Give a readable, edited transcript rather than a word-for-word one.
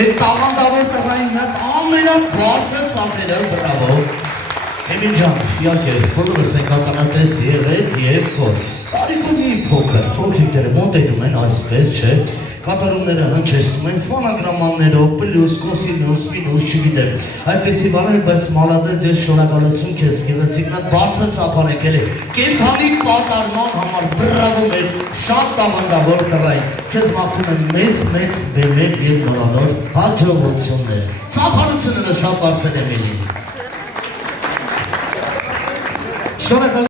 Այդ տաղանդավոր տղային հետ ամենաբարձր ծափերը բրավո։ Էմին ջան, իհարկե, բոլորս ենք ականատես եղել և որ տարիքով մի փոքրիկ դերը մոտենում են այսպես, չէ, կատարումները հնչեցնում են ֆոնոգրամաններով, պլյուս, կոսինուս, մինուս, չգիտեմ, այդպեսի բաներ, բայց մալադեց ես շնորհակալություն քեզ գեղեցիկնա բարձր ծափար եկել է, կենդանի կատարման համար բրավո մեր շատ տաղանդավոր տղային, քեզ մաղթում եմ մեծ բեմեր և նորանոր հաջողություններ, ծափարությունները շատ բարձր եմ էլի։